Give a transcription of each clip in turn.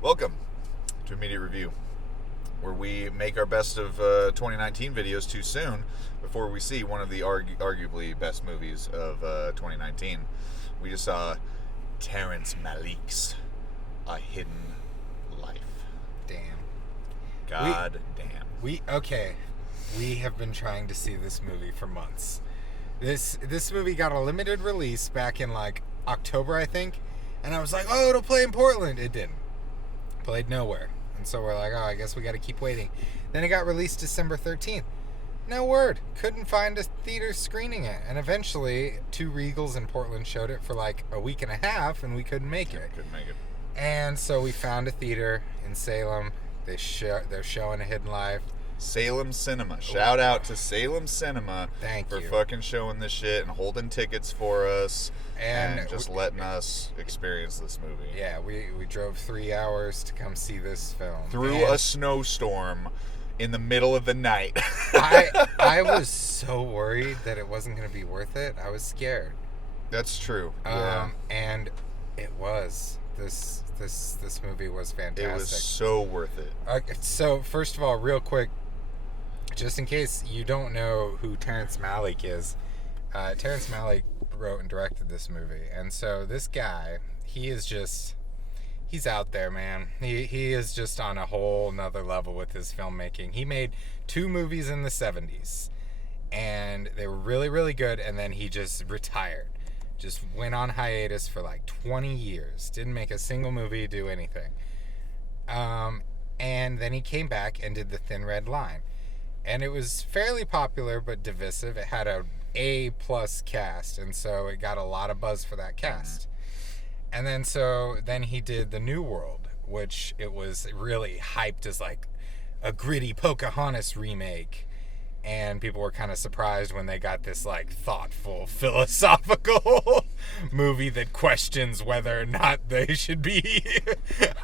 Welcome to Immediate Review, where we make our best of 2019 videos too soon before we see one of the arguably best movies of 2019. We just saw Terrence Malick's A Hidden Life. Damn. God damn. We have been trying to see this movie for months. This movie got a limited release back in like October, I think, and I was like, oh, it'll play in Portland. It didn't. Played nowhere. And so we're like, oh, I guess we got to keep waiting. Then it got released December 13th. No word. Couldn't find a theater screening it. And eventually, two Regals in Portland showed it for like a week and a half, and we couldn't make it. Couldn't make it. And so we found a theater in Salem. They're showing A Hidden Life. Salem Cinema. Shout out to Salem Cinema Thank for you. fucking showing this shit and holding tickets for us And just letting us experience this movie. Yeah, we drove 3 hours to come see this film. Through And a snowstorm in the middle of the night. I was so worried that it wasn't going to be worth it. I was scared. That's true. Yeah. And it was. This movie was fantastic. It was so worth it. So first of all, real quick, just in case you don't know who Terrence Malick is, Terrence Malick wrote and directed this movie, and so this guy, he's out there, man. He is just on a whole nother level with his filmmaking. He made 2 movies in the 70s, and they were really, really good, and then he just retired. Just went on hiatus for like 20 years. Didn't make a single movie, do anything. And then he came back and did The Thin Red Line. And it was fairly popular but divisive. It had a A+ cast, and so it got a lot of buzz for that cast. And then he did The New World, which it was really hyped as like a gritty Pocahontas remake. And people were kind of surprised when they got this like thoughtful, philosophical movie that questions whether or not they should be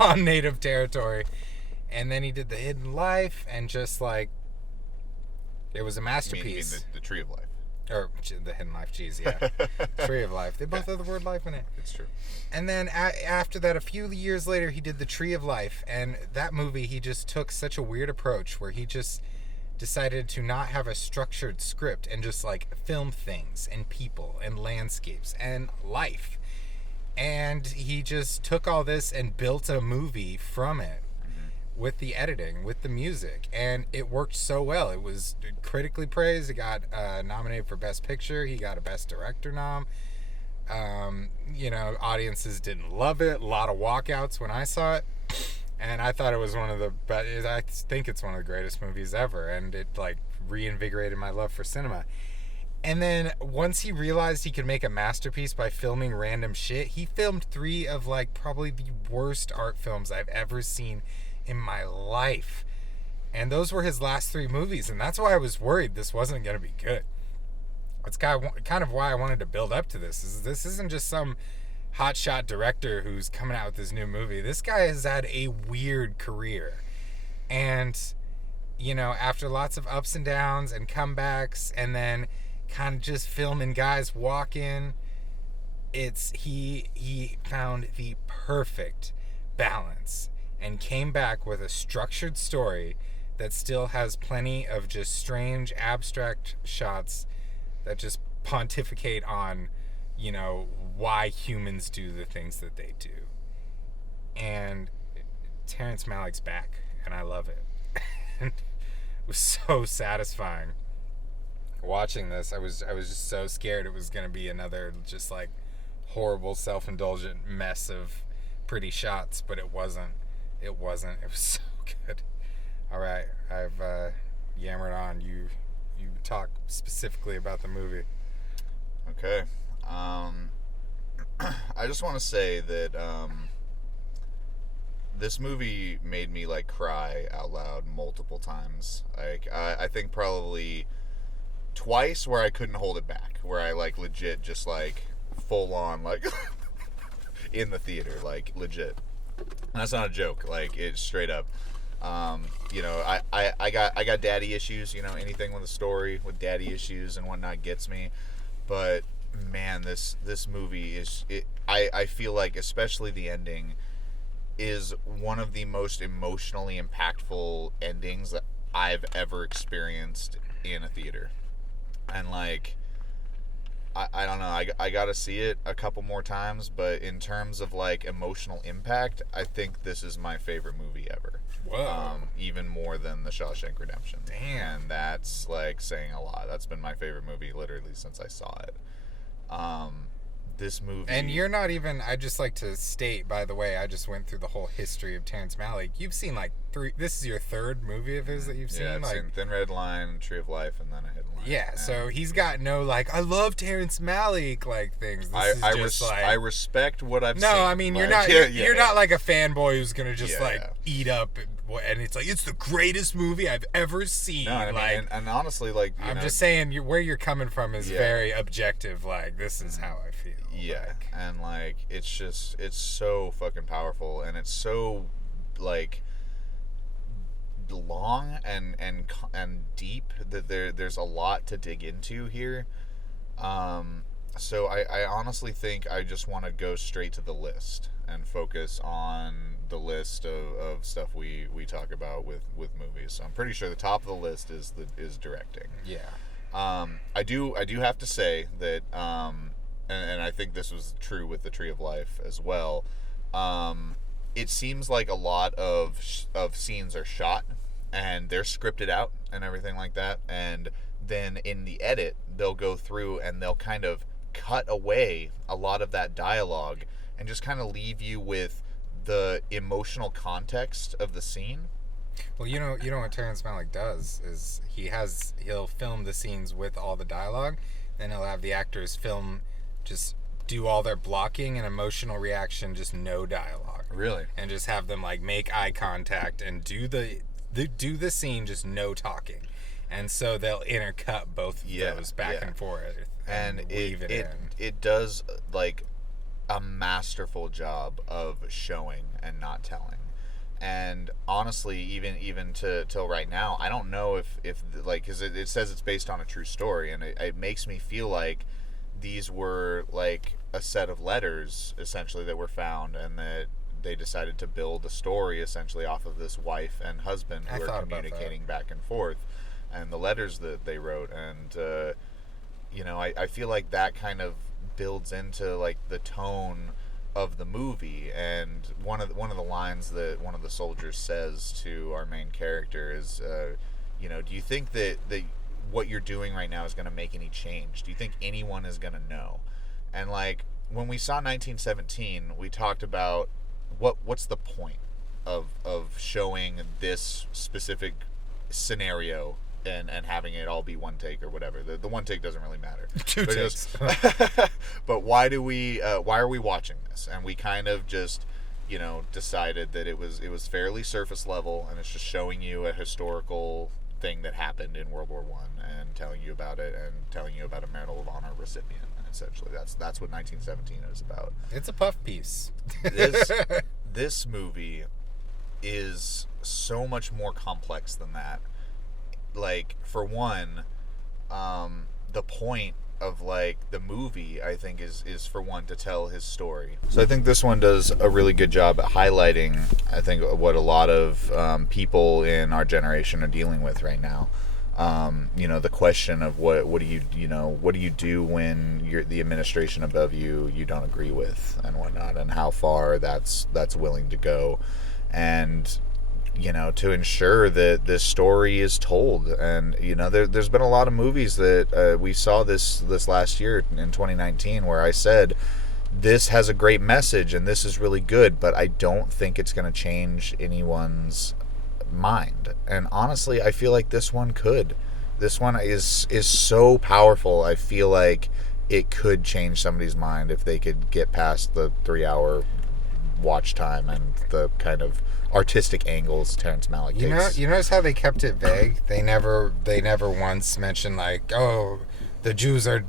on native territory. And then he did The Hidden Life, and just like, it was a masterpiece. You mean the Tree of Life. Or The Hidden Life, geez, yeah. Tree of Life. They both have the word life in it. It's true. And then after that, a few years later, he did The Tree of Life. And that movie, he just took such a weird approach where he just decided to not have a structured script and just like film things and people and landscapes and life. And he just took all this and built a movie from it. With the editing, with the music, and it worked so well. It was critically praised. It got nominated for Best Picture. He got a Best Director nom. Audiences didn't love it. A lot of walkouts when I saw it, and I thought it was one of the best. I think it's one of the greatest movies ever, and it like reinvigorated my love for cinema. And then once he realized he could make a masterpiece by filming random shit, he filmed 3 of like probably the worst art films I've ever seen in my life. And those were his last 3 movies, and that's why I was worried this wasn't going to be good. That's kind of why I wanted to build up to this. This isn't just some hotshot director who's coming out with this new movie. This guy has had a weird career. And, after lots of ups and downs and comebacks, and then kind of just filming guys walk in, he found the perfect balance and came back with a structured story that still has plenty of just strange abstract shots that just pontificate on, why humans do the things that they do. And Terrence Malick's back, and I love it. And it was so satisfying watching this. I was just so scared it was going to be another just like horrible self-indulgent mess of pretty shots, but it wasn't. It was so good. All right, I've yammered on. You talk specifically about the movie. Okay. I just want to say that this movie made me like cry out loud multiple times. Like I think probably twice where I couldn't hold it back, where I like legit just like full on like in the theater, like legit. And that's not a joke. Like, it's straight up. I got daddy issues. Anything with a story with daddy issues and whatnot gets me. But man, this movie is. I feel like, especially the ending, is one of the most emotionally impactful endings that I've ever experienced in a theater. And like, I don't know, I gotta see it a couple more times, but in terms of like emotional impact, I think this is my favorite movie ever. Whoa. Even more than The Shawshank Redemption. Damn. And that's like saying a lot. That's been my favorite movie literally since I saw it. This movie. And you're not even, I just like to state, by the way, I just went through the whole history of Terrence Malick. You've seen like this is your third movie of his that you've seen? Yeah, I've like, seen Thin Red Line, Tree of Life, and then A Hidden Line. Yeah, so he's got no like, I love Terrence Malick like things. This I is just like, I respect what I've seen. no, I mean, you're Like, not you're not like a fanboy who's gonna just Yeah, like yeah. eat up and it's like, it's the greatest movie I've ever seen. No, I mean, like, and honestly, like, I'm just saying, where you're coming from is Yeah. very objective. Like, this is how I feel. yeah, Like, and like, it's so fucking powerful, and it's so like long and deep that there's a lot to dig into here. So I honestly think I just want to go straight to the list and focus on the list of stuff we talk about with movies. So I'm pretty sure the top of the list is directing. yeah. I do have to say that, and I think this was true with The Tree of Life as well. It seems like a lot of scenes are shot and they're scripted out and everything like that, and then in the edit they'll go through and they'll kind of cut away a lot of that dialogue and just kind of leave you with the emotional context of the scene. Well, you know what Terrence Malick does is he'll film the scenes with all the dialogue, then he'll have the actors just do all their blocking and emotional reaction, just no dialogue. Really? And just have them like make eye contact and do the scene, just no talking. And so they'll intercut both of those back and forth and weave it in. it does like a masterful job of showing and not telling. And honestly, even till right now, I don't know if like, because it says it's based on a true story, and it makes me feel like these were like a set of letters essentially that were found, and that they decided to build a story essentially off of this wife and husband who are communicating back and forth, and the letters that they wrote. And I feel like that kind of builds into like the tone of the movie. And one of the lines that one of the soldiers says to our main character is, do you think that what you're doing right now is going to make any change? Do you think anyone is going to know? And like, when we saw 1917, we talked about what's the point of showing this specific scenario and having it all be one take or whatever. The one take doesn't really matter. Two takes. But why are we watching this? And we kind of just decided that it was fairly surface level, and it's just showing you a historical thing that happened in World War I and telling you about it, and telling you about a Medal of Honor recipient. And essentially that's what 1917 is about. It's a puff piece. This movie is so much more complex than that. Like, for one, the point of like the movie, I think, is for one to tell his story. So I think this one does a really good job at highlighting, I think, what a lot of people in our generation are dealing with right now. The question of what do you do when the administration above you don't agree with and whatnot, and how far that's willing to go, and to ensure that this story is told. And there's been a lot of movies that we saw this last year in 2019 where I said, this has a great message and this is really good, but I don't think it's going to change anyone's mind. And honestly, I feel like this one could. This one is so powerful. I feel like it could change somebody's mind if they could get past the 3-hour watch time and the kind of artistic angles Terrence Malick takes. You notice how they kept it vague? They never once mentioned like, oh, the Jews are,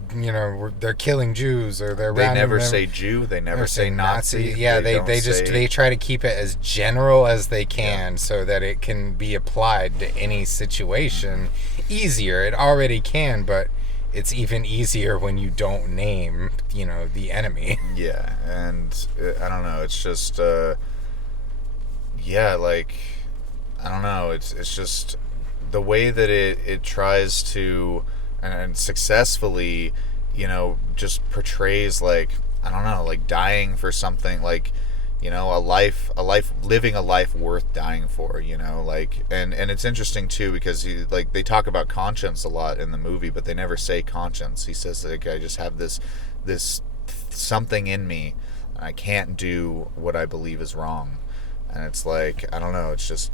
they're killing Jews, or they're They never say Jew. They never say Nazi. Yeah, they try to keep it as general as they can, so that it can be applied to any situation easier. It already can, but it's even easier when you don't name, the enemy. Yeah, and I don't know. It's just yeah, like, I don't know. It's just the way that it tries to, and successfully, just portrays, like, I don't know, like dying for something, like, a life living a life worth dying for, like, and it's interesting too, because like, they talk about conscience a lot in the movie, but they never say conscience. He says, like, I just have this something in me, and I can't do what I believe is wrong. And it's like, I don't know, it's just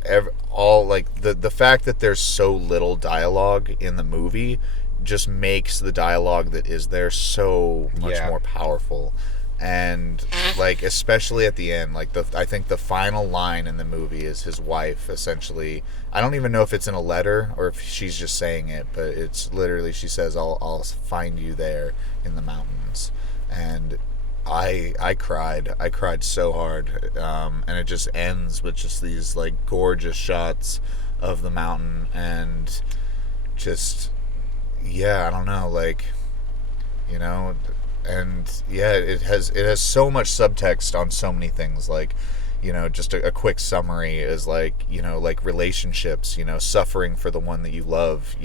all, like, the fact that there's so little dialogue in the movie just makes the dialogue that is there so much more powerful. And, like, especially at the end, like, I think the final line in the movie is his wife essentially, I don't even know if it's in a letter or if she's just saying it, but it's literally, she says, I'll find you there in the mountains. And I cried so hard, and it just ends with just these, like, gorgeous shots of the mountain, and just, yeah, I don't know, like, you know and yeah, it has so much subtext on so many things, like, just a quick summary is, like, like, relationships, suffering for the one that you love,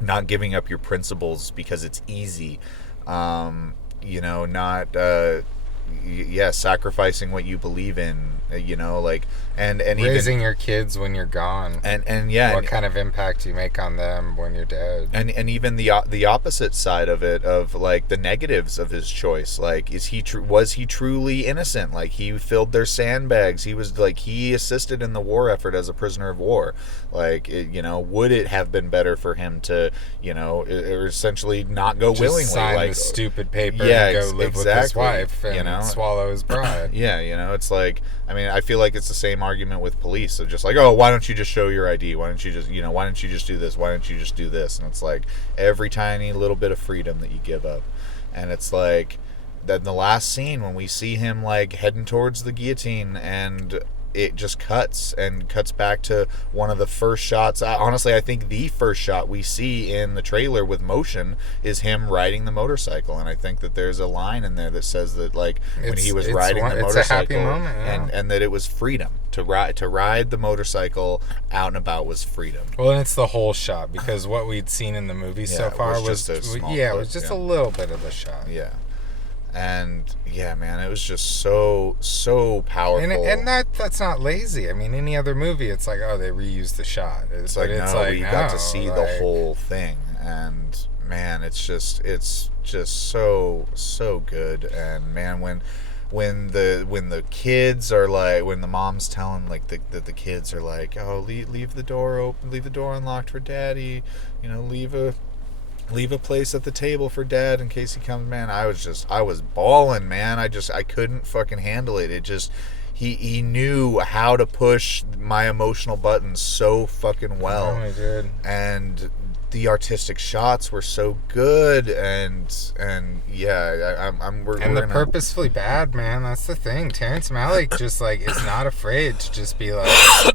not giving up your principles because it's easy, not yeah, sacrificing what you believe in, like, and Raising even your kids when you're gone. and yeah, What kind of impact you make on them when you're dead. and even the opposite side of it, of, like, the negatives of his choice, like, was he truly innocent? Like, he filled their sandbags, he was, like, he assisted in the war effort as a prisoner of war, like, would it have been better for him to, or essentially not go Just willingly, sign like, the stupid paper yeah, and go live exactly, with his wife and swallow his bride. yeah, it's like, I mean, I feel like it's the same argument with police. So just like, oh, why don't you just show your ID? Why don't you just, why don't you just do this? Why don't you just do this? And it's like every tiny little bit of freedom that you give up. And it's like, then the last scene when we see him, like, heading towards the guillotine, and it just cuts back to one of the first shots. Honestly, I think the first shot we see in the trailer with motion is him riding the motorcycle, and I think that there's a line in there that says that, like, when he was riding the motorcycle, it's a happy moment, yeah. and that it was freedom to ride the motorcycle out and about was freedom. Well, and it's the whole shot, because what we'd seen in the movie so far was it was just a little bit of a shot. Yeah. And yeah, man, it was just so powerful. And that's not lazy. I mean, any other movie, it's like, oh, they reused the shot. It's like, no, we got to see the whole thing, and man, it's just so good. And man, when the kids are like, when the mom's telling, like, that the kids are like, oh, leave the door open, leave the door unlocked for daddy, leave a place at the table for dad in case he comes, man, I was bawling, man. I couldn't fucking handle it. It just, he knew how to push my emotional buttons so fucking well. Oh, he did. And the artistic shots were so good, and yeah, and the purposefully bad, man. That's the thing. Terrence Malick just, like, is not afraid to just be like,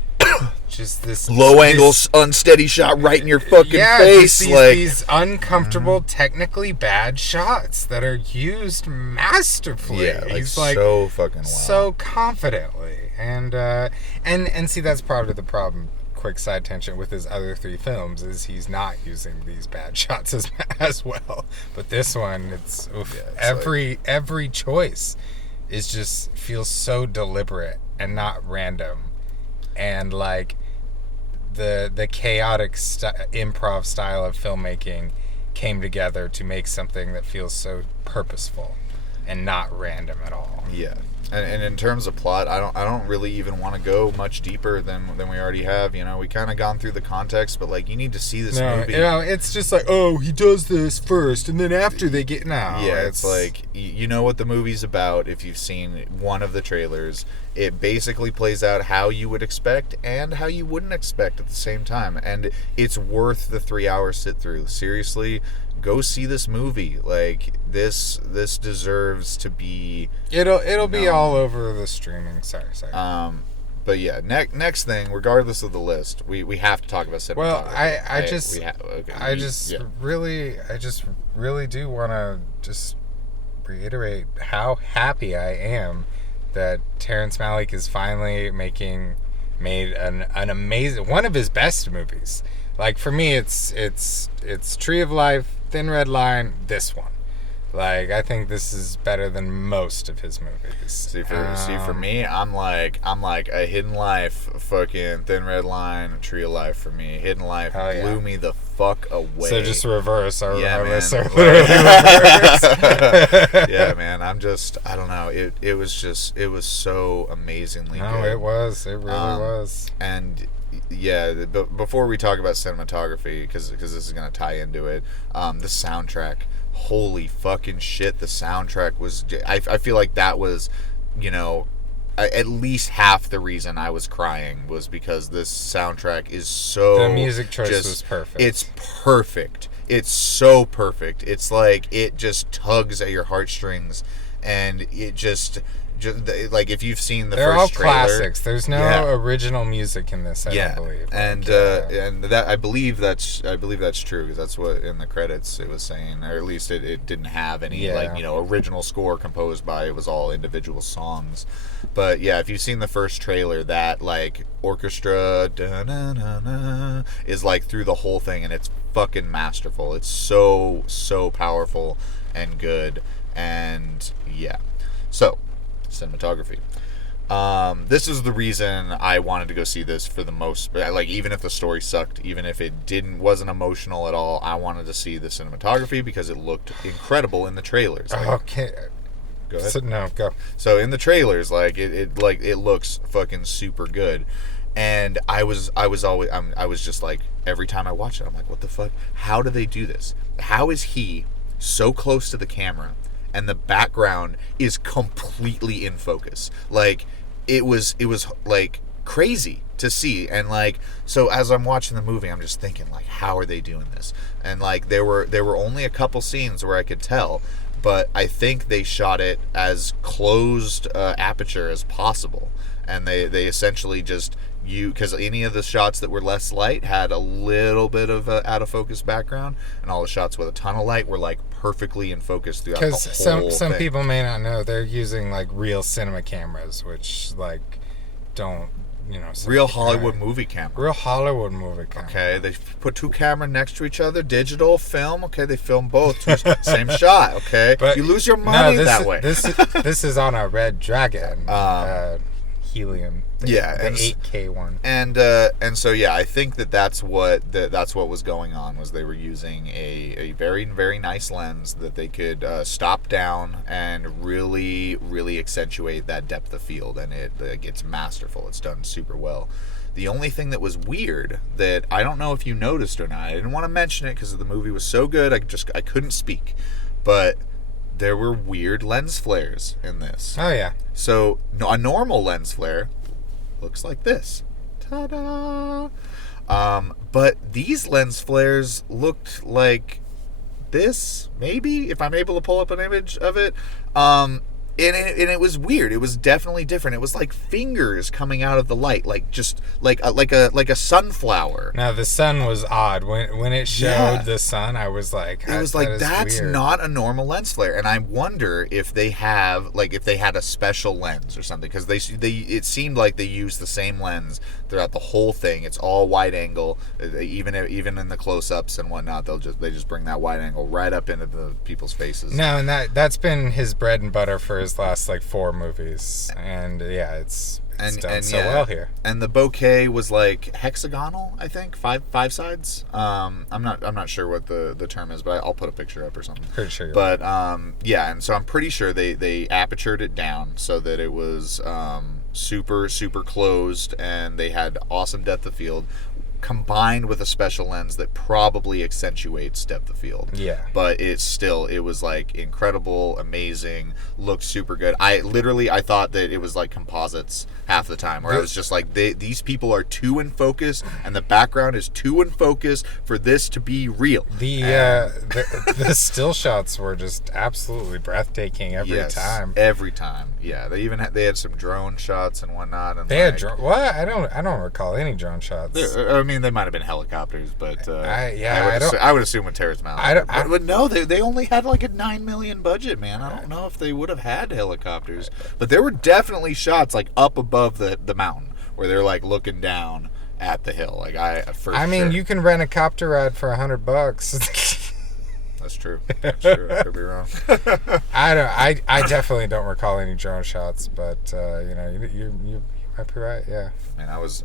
just this low angle, unsteady shot right in your fucking face, these uncomfortable, technically bad shots that are used masterfully. Yeah, he's like so fucking well, so confidently, and see, that's probably the problem. Quick side tangent with his other three films is he's not using these bad shots as well. But this one, it's every choice is just feels so deliberate and not random, and, like, the chaotic improv style of filmmaking came together to make something that feels so purposeful and not random at all. Yeah. And in terms of plot, I don't really even want to go much deeper than we already have. We kind of gone through the context, but, like, you need to see this movie. It's just like, oh, he does this first, and then after they get Yeah, it's like, you know what the movie's about if you've seen one of the trailers. It basically plays out how you would expect and how you wouldn't expect at the same time, and it's worth the 3-hour sit through. Seriously, go see this movie. Like, this deserves to be. It'll be all over the streaming. Sorry. But yeah, next thing, regardless of the list, we have to talk about cinematography. Well, I just really do want to just reiterate how happy I am that Terrence Malick is finally made an amazing, one of his best movies. Like for me, it's Tree of Life, Thin Red Line, this one. Like I think this is better than most of his movies. See for me, I'm like a Hidden Life, fucking Thin Red Line, Tree of Life for me. Hidden Life blew me the fuck away. So just reverse our man. Our literally reverse. Yeah, man. I don't know. It was so amazingly good. No, it was. It really was. And yeah, before we talk about cinematography, because this is gonna tie into it, the soundtrack. Holy fucking shit! The soundtrack was. I feel like that was, at least half the reason I was crying was because this soundtrack is so. The music choice was perfect. It's perfect. It's so perfect. It's like it just tugs at your heartstrings, and it just like if you've seen the They're first all trailer, classics. There's no original music in this. I don't believe. And that I believe that's true because that's what in the credits it was saying, or at least it didn't have any original score composed by. It was all individual songs. But yeah, if you've seen the first trailer, that like orchestra is like through the whole thing, and it's fucking masterful. It's so powerful and good, and yeah. So cinematography. This is the reason I wanted to go see this for the most. Like, even if the story sucked, even if it wasn't emotional at all, I wanted to see the cinematography because it looked incredible in the trailers. Like, okay. Go ahead. Go. So in the trailers, like it looks fucking super good, and I was just like, every time I watch it, I'm like, what the fuck? How do they do this? How is he so close to the camera? And the background is completely in focus. Like it was like crazy to see. And like, so as I'm watching the movie, I'm just thinking like, how are they doing this? And like there were only a couple scenes where I could tell, but I think they shot it as closed aperture as possible. And they essentially just because any of the shots that were less light had a little bit of out of focus background, and all the shots with a ton of light were like perfectly in focus throughout the whole thing. Because some people may not know, they're using like real cinema cameras, which like don't real Hollywood movie camera. Real Hollywood movie camera. Okay, they put two cameras next to each other, digital film. Okay, they film both, same shot. Okay, but you lose your money that way. This is on a Red Dragon. Helium. The 8K one. And so yeah, I think that's what was going on, was they were using a very, very nice lens that they could stop down and really, really accentuate that depth of field, and it's masterful. It's done super well. The only thing that was weird that I don't know if you noticed or not, I didn't want to mention it because the movie was so good, I couldn't speak, but there were weird lens flares in this. Oh yeah. So a normal lens flare looks like this. Ta-da! But these lens flares looked like this, maybe, if I'm able to pull up an image of it. And it was weird. It was definitely different. It was like fingers coming out of the light, like just like a sunflower. Now the sun was odd when it showed the sun. I was like, it was like, that's weird. Not a normal lens flare. And I wonder if they had a special lens or something, because it seemed like they used the same lens throughout the whole thing. It's all wide angle, even in the close-ups and whatnot. They just bring that wide angle right up into the people's faces. No, and that's been his bread and butter for his last like 4 movies, and yeah, it's done so well here. And the bouquet was like hexagonal, I think, five sides. I'm not sure what the term is, but I'll put a picture up or something. Pretty sure. But yeah, and so I'm pretty sure they apertured it down so that it was super, super closed, and they had awesome depth of field, combined with a special lens that probably accentuates depth of field. Yeah. But it was like incredible, amazing, looked super good. I thought that it was like composites half the time, where I was just like, these people are too in focus, and the background is too in focus for this to be real. The still shots were just absolutely breathtaking every time. Every time. Yeah. They had some drone shots and whatnot. And they had what? I don't recall any drone shots. I mean, they might have been helicopters, but I I would assume with Terrence Malick. I don't- But no, they only had like a $9 million budget, man. I don't know if they would have had helicopters, but there were definitely shots like up above the mountain where they're like looking down at the hill. Like I mean, you can rent a copter ride for $100. That's true. That's true. I could be wrong. I definitely don't recall any drone shots, but you might be right. Yeah. Man, I was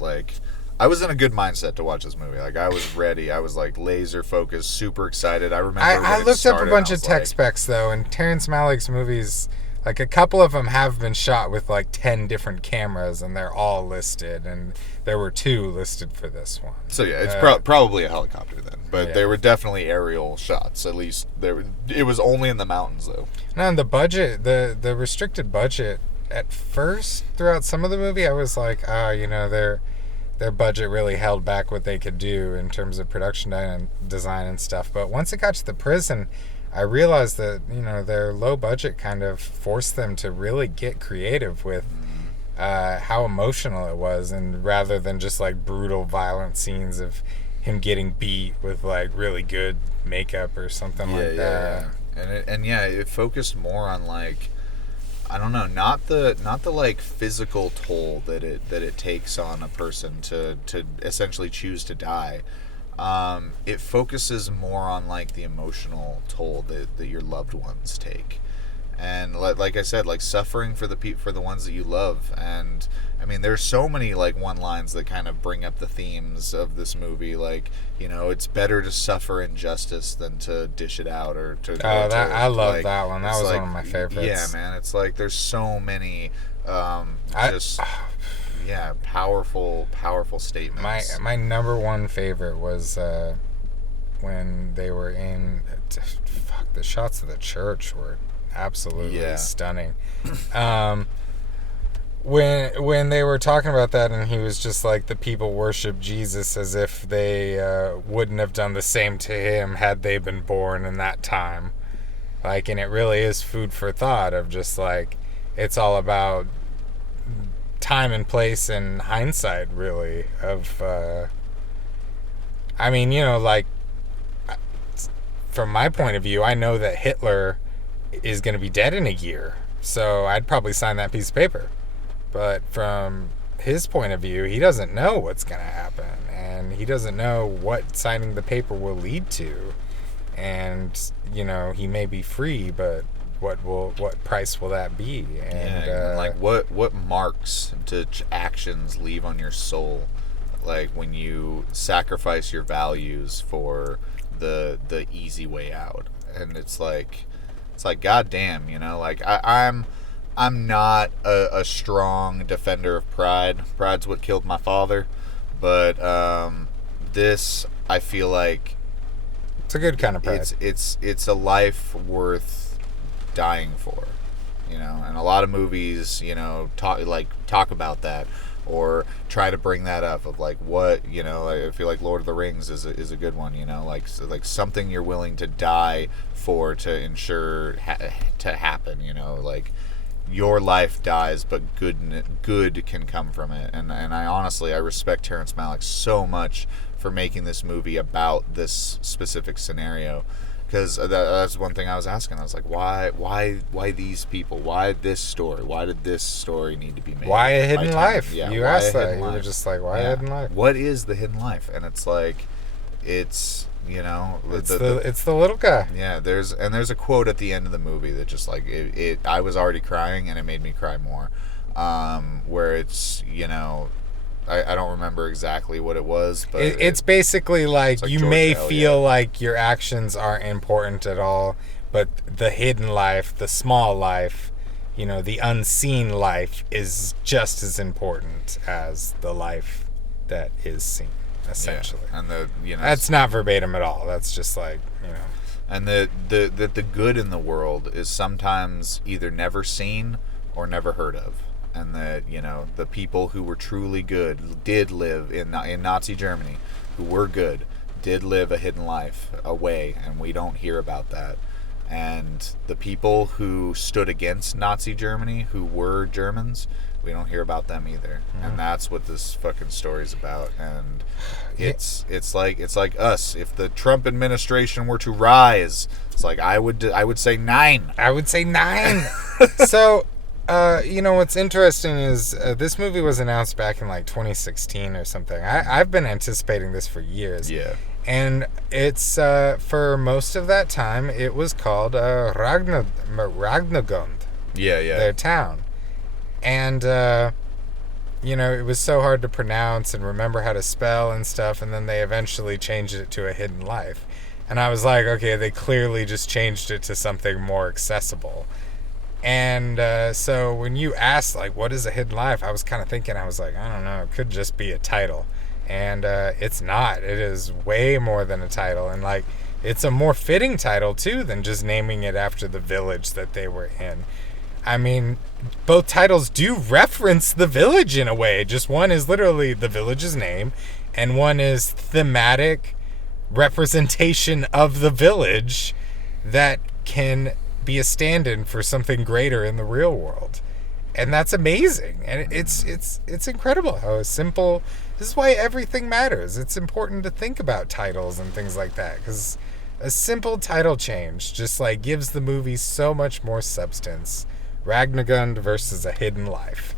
like, I was in a good mindset to watch this movie. Like, I was ready. I was like laser focused, super excited. I remember. I looked up a bunch of tech specs though, and Terrence Malick's movies, like a couple of them have been shot with like 10 different cameras, and they're all listed, and there were 2 listed for this one. So yeah, it's probably a helicopter then, but they were definitely aerial shots. At least it was only in the mountains though. No, and the budget, the restricted budget. At first, throughout some of the movie, I was like, their budget really held back what they could do in terms of production and design and stuff. But once it got to the prison, I realized that their low budget kind of forced them to really get creative with how emotional it was, and rather than just like brutal, violent scenes of him getting beat with like really good makeup or something like that. Yeah. It focused more on like, I don't know, not the like physical toll that it takes on a person to essentially choose to die. It focuses more on like the emotional toll that your loved ones take, and like I said, like suffering for the ones that you love. And I mean, there's so many like one lines that kind of bring up the themes of this movie, like, it's better to suffer injustice than to dish it out, or to. I love like, that one. That was like, one of my favorites. Yeah, man, it's like there's so many powerful statements. My number one favorite was when they were in. The shots of the church were absolutely stunning. When they were talking about that, and he was just like, the people worship Jesus as if they wouldn't have done the same to him had they been born in that time. Like, and it really is food for thought of just like, it's all about time and place and hindsight, really, of I mean, like, from my point of view, I know that Hitler is going to be dead in a year, so I'd probably sign that piece of paper. But from his point of view, he doesn't know what's going to happen, and he doesn't know what signing the paper will lead to. And he may be free, but what price will that be? And like what marks do actions leave on your soul, like when you sacrifice your values for the easy way out? And it's like goddamn, like I'm not a strong defender of pride. Pride's what killed my father. But this, I feel like, it's a good kind of pride. It's a life worth dying for, and a lot of movies, talk about that, or try to bring that up of like what, I feel like Lord of the Rings is a good one, like something you're willing to die for to ensure to happen, like your life dies, but good can come from it. And I honestly, I respect Terrence Malick so much for making this movie about this specific scenario, because that's one thing I was asking. I was like, why these people? Why this story? Why did this story need to be made? Why a hidden life? Yeah, you asked that. You were just like, why a hidden life? What is the hidden life? And it's like, it's it's the little guy. Yeah, there's a quote at the end of the movie that just like it I was already crying, and it made me cry more. Where it's, I don't remember exactly what it was, but it's basically like you George may Eliot. feel like your actions aren't important at all, but the hidden life, the small life, the unseen life is just as important as the life that is seen, essentially. Yeah. And that's not verbatim at all. That's just like, and the good in the world is sometimes either never seen or never heard of. And that, the people who were truly good did live in Nazi Germany, who were good, did live a hidden life away, and we don't hear about that. And the people who stood against Nazi Germany, who were Germans, We don't hear about them either. And that's what this fucking story's about. And it's like us. If the Trump administration were to rise, it's like I would say 9. I would say 9. So, what's interesting is this movie was announced back in like 2016 or something. I've been anticipating this for years. Yeah. And it's for most of that time, it was called Ragnagund. Yeah, yeah. Their town. And, it was so hard to pronounce and remember how to spell and stuff, and then they eventually changed it to A Hidden Life. And I was like, okay, they clearly just changed it to something more accessible. And so when you asked, like, what is A Hidden Life, I was kind of thinking, I was like, I don't know, it could just be a title. And it's not. It is way more than a title. And, like, it's a more fitting title, too, than just naming it after the village that they were in. I mean, both titles do reference the village in a way. Just one is literally the village's name, and one is thematic representation of the village that can be a stand-in for something greater in the real world. And that's amazing. And it's incredible how simple. This is why everything matters. It's important to think about titles and things like that, because a simple title change just like gives the movie so much more substance. Ragnagund versus A Hidden Life.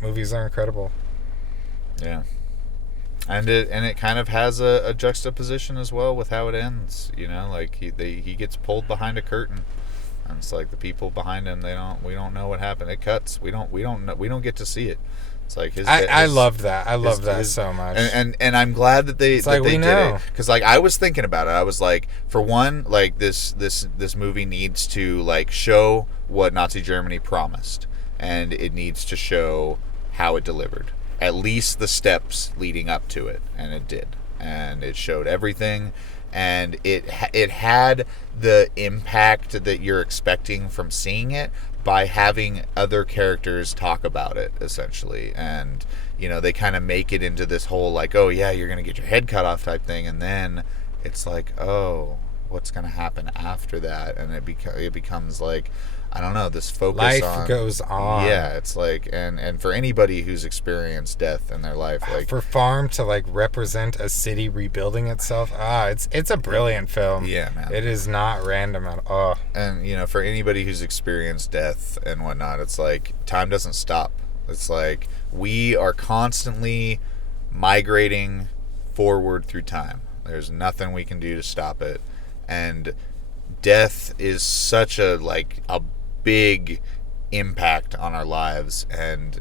Movies are incredible. Yeah. And it kind of has a juxtaposition as well with how it ends. Like he gets pulled behind a curtain, and it's like the people behind him, we don't know what happened. It cuts. We don't get to see it. It's like I loved that. I loved that so much. And I'm glad that they did it, because like I was thinking about it. I was like, for one, like this movie needs to like show what Nazi Germany promised, and it needs to show how it delivered. At least the steps leading up to it, and it did. And it showed everything, and it had the impact that you're expecting from seeing it by having other characters talk about it, essentially. And they kind of make it into this whole like, oh yeah, you're gonna get your head cut off type thing, and then it's like, oh, what's gonna happen after that? And it becomes like, I don't know, this focus life goes on. Yeah, it's like, and for anybody who's experienced death in their life, like for Farm to like represent a city rebuilding itself, it's a brilliant film. Yeah, man. It is not random at all. And for anybody who's experienced death and whatnot, it's like time doesn't stop. It's like we are constantly migrating forward through time. There's nothing we can do to stop it. And death is such a big impact on our lives, and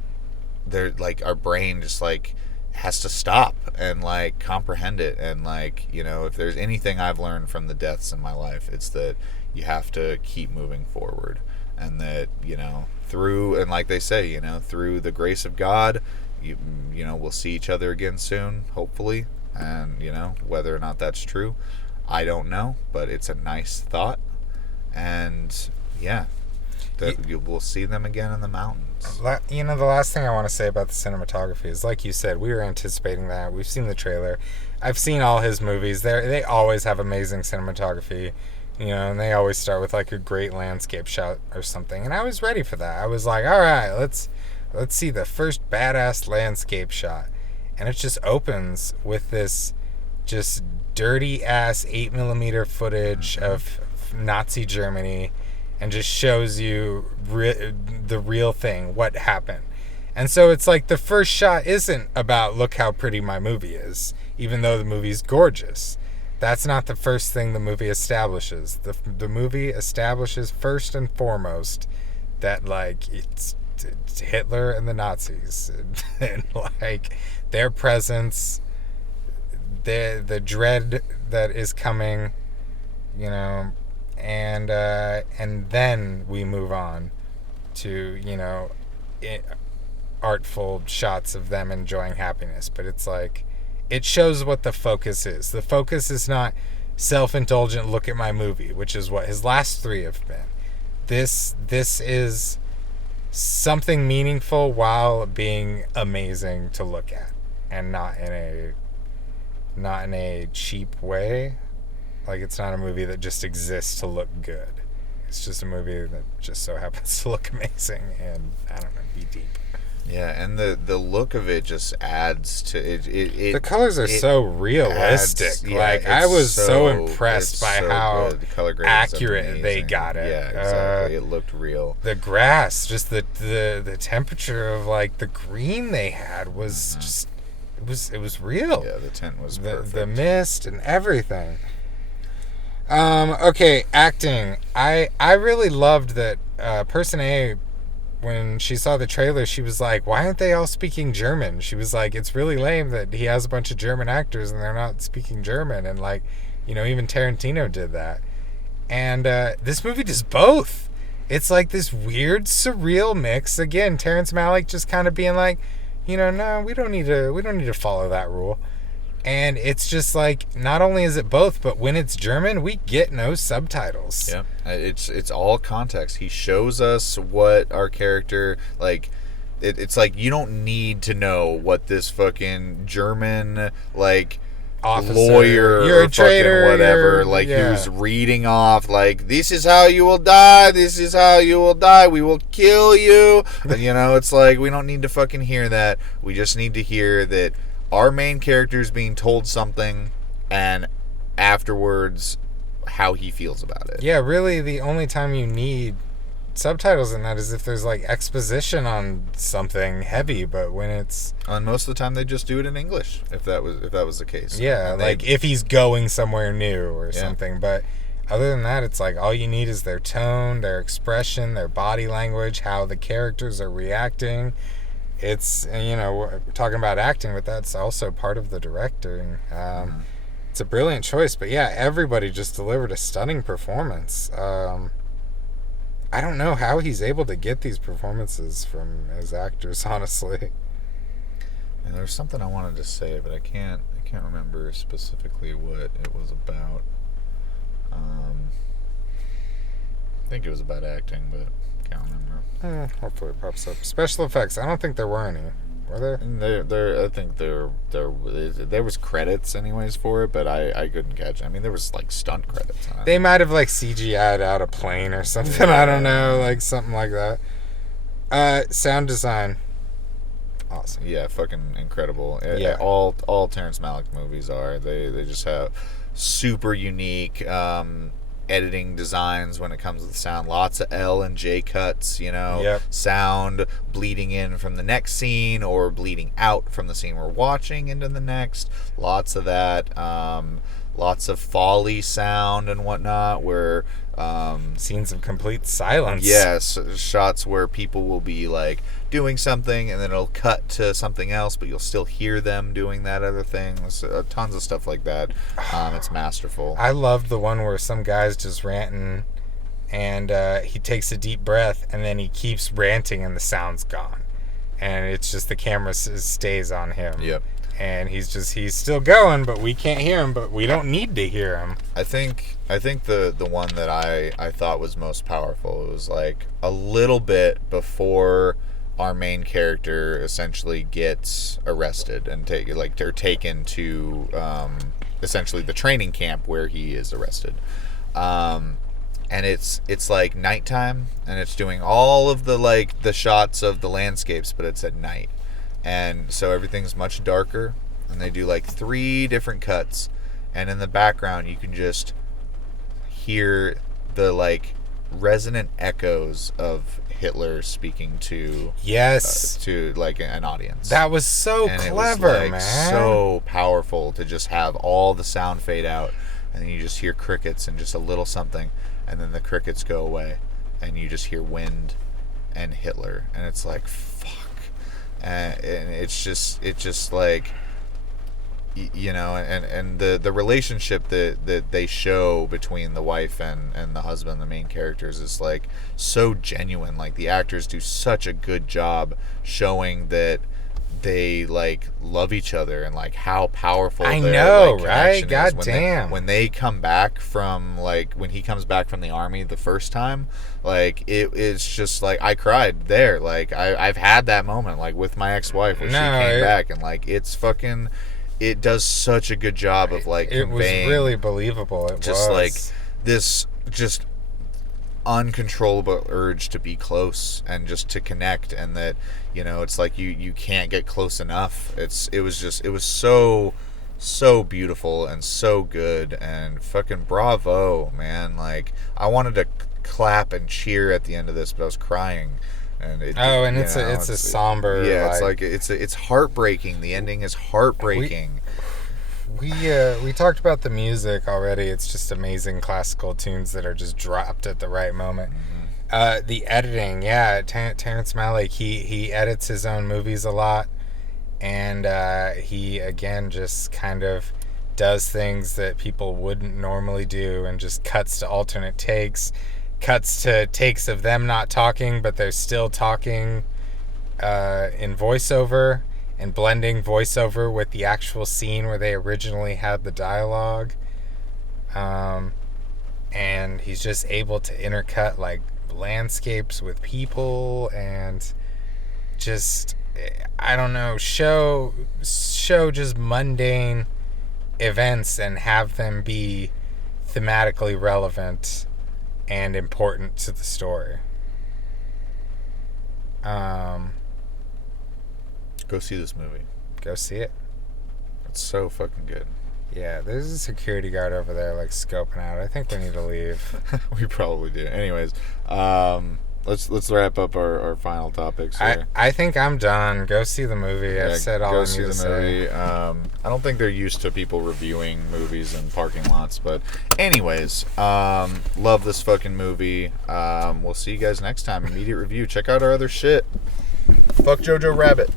they're like our brain just like has to stop and like comprehend it. And like, if there's anything I've learned from the deaths in my life, it's that you have to keep moving forward, and that through, and like they say, through the grace of God, we'll see each other again soon, hopefully. And whether or not that's true, I don't know, but it's a nice thought. And yeah, we'll see them again in the mountains. The last thing I want to say about the cinematography is, like you said, we were anticipating that. We've seen the trailer. I've seen all his movies. They always have amazing cinematography, and they always start with like a great landscape shot or something. And I was ready for that. I was like, all right, let's see the first badass landscape shot. And it just opens with this just dirty ass 8mm footage of Nazi Germany, and just shows you the real thing, what happened. And so it's like the first shot isn't about look how pretty my movie is, even though the movie's gorgeous. That's not the first thing the movie establishes. The movie establishes first and foremost that like it's Hitler and the Nazis, and like their presence, the dread that is coming, and then we move on to artful shots of them enjoying happiness. But it's like it shows what the focus is. The focus is not self-indulgent look at my movie, which is what his last 3 have been. This is something meaningful while being amazing to look at, and not in a cheap way. Like, it's not a movie that just exists to look good. It's just a movie that just so happens to look amazing and, I don't know, be deep. Yeah, and the look of it just adds to it. The colors are so realistic. Adds, yeah, like, I was so impressed it's by so how good. The color grading's accurate they amazing. got it. Yeah, exactly. It looked real. The grass, just the temperature of like the green they had was just it was real. Yeah, the tint was perfect. The mist and everything. Okay, acting. I really loved that Person A, when she saw the trailer, she was like, why aren't they all speaking German? She was like, it's really lame that he has a bunch of German actors and they're not speaking German. And like, even Tarantino did that. And this movie does both. It's like this weird, surreal mix. Again, Terrence Malick just kind of being like, no, we don't need to follow that rule. And it's just like, not only is it both, but when it's German, we get no subtitles. Yeah, it's all context. He shows us what our character, like, it's like you don't need to know what this fucking German, like, Officer, lawyer you're or a traitor, fucking whatever, like, who's reading off, like, this is how you will die, this is how you will die, we will kill you. It's like, we don't need to fucking hear that. We just need to hear that our main character is being told something, and afterwards, how he feels about it. Yeah, really, the only time you need subtitles in that is if there's like exposition on something heavy. But when it's, and most of the time, they just do it in English. If that was the case. Yeah, and like if he's going somewhere new or something. But other than that, it's like all you need is their tone, their expression, their body language, how the characters are reacting. It's, we're talking about acting, but that's also part of the directing. It's a brilliant choice, but yeah, everybody just delivered a stunning performance. I don't know how he's able to get these performances from his actors, honestly. And there's something I wanted to say, but I can't remember specifically what it was about. I think it was about acting, but can't remember. Hopefully it pops up. Special effects. I don't think there were any. Were there? I think there was credits anyways for it, but I couldn't catch it. I mean, there was like stunt credits. They might have like CGI'd out a plane or something. I don't know, like something like that. Sound design. Awesome. Yeah, fucking incredible. Yeah. All Terrence Malick movies are. They just have super unique editing designs when it comes to the sound. Lots of L and J cuts, Yep. Sound bleeding in from the next scene or bleeding out from the scene we're watching into the next. Lots of that. Lots of Foley sound and whatnot, where scenes of complete silence. yes, shots where people will be like doing something and then it'll cut to something else, but you'll still hear them doing that other thing. There's tons of stuff like that. It's masterful. I loved the one where some guy's just ranting and he takes a deep breath and then he keeps ranting and the sound's gone, and it's just the camera stays on him. Yep. And he's still going, but we can't hear him, but we don't need to hear him. I think the one that I thought was most powerful, it was like a little bit before our main character essentially gets arrested and taken to essentially the training camp where he is arrested. And it's like nighttime, and it's doing all of the shots of the landscapes, but it's at night. And so everything's much darker, and they do like 3 different cuts, and in the background you can just hear the like resonant echoes of Hitler speaking to to like an audience. That was so and clever, it was, like, man. so powerful to just have all the sound fade out, and then you just hear crickets and just a little something, and then the crickets go away, and you just hear wind and Hitler, and it's like, fuck. And it's just like, and the relationship that they show between the wife and the husband, the main characters, is like so genuine. Like, the actors do such a good job showing that they like love each other and like how powerful I their, know, like, right? connection God is. damn. When they come back from, like, when he comes back from the army the first time, like, it's just like I cried there. Like, I've had that moment like with my ex-wife when she came back, and like it does such a good job of like it conveying was really believable. It just was like this just uncontrollable urge to be close and just to connect, and that, you know, it's like you can't get close enough. It was so beautiful and so good, and fucking bravo, man. Like, I wanted to clap and cheer at the end of this, but I was crying. And and it's a somber, yeah, it's like it's heartbreaking. The ending is heartbreaking. We talked about the music already. It's just amazing classical tunes that are just dropped at the right moment. The editing, yeah, Terrence Malick, he edits his own movies a lot, and he again just kind of does things that people wouldn't normally do, and just cuts to alternate takes, cuts to takes of them not talking, but they're still talking in voiceover, and blending voiceover with the actual scene where they originally had the dialogue. And he's just able to intercut like landscapes with people, and just, I don't know, show just mundane events and have them be thematically relevant and important to the story. Go see this movie. Go see it. It's so fucking good. Yeah, there's a security guard over there like scoping out. I think we need to leave. We probably do. Anyways, let's wrap up our final topics here. I think I'm done. Go see the movie. Yeah, I've said all I need to say. I don't think they're used to people reviewing movies in parking lots, but anyways, love this fucking movie. We'll see you guys next time. Immediate review. Check out our other shit. Fuck Jojo Rabbit.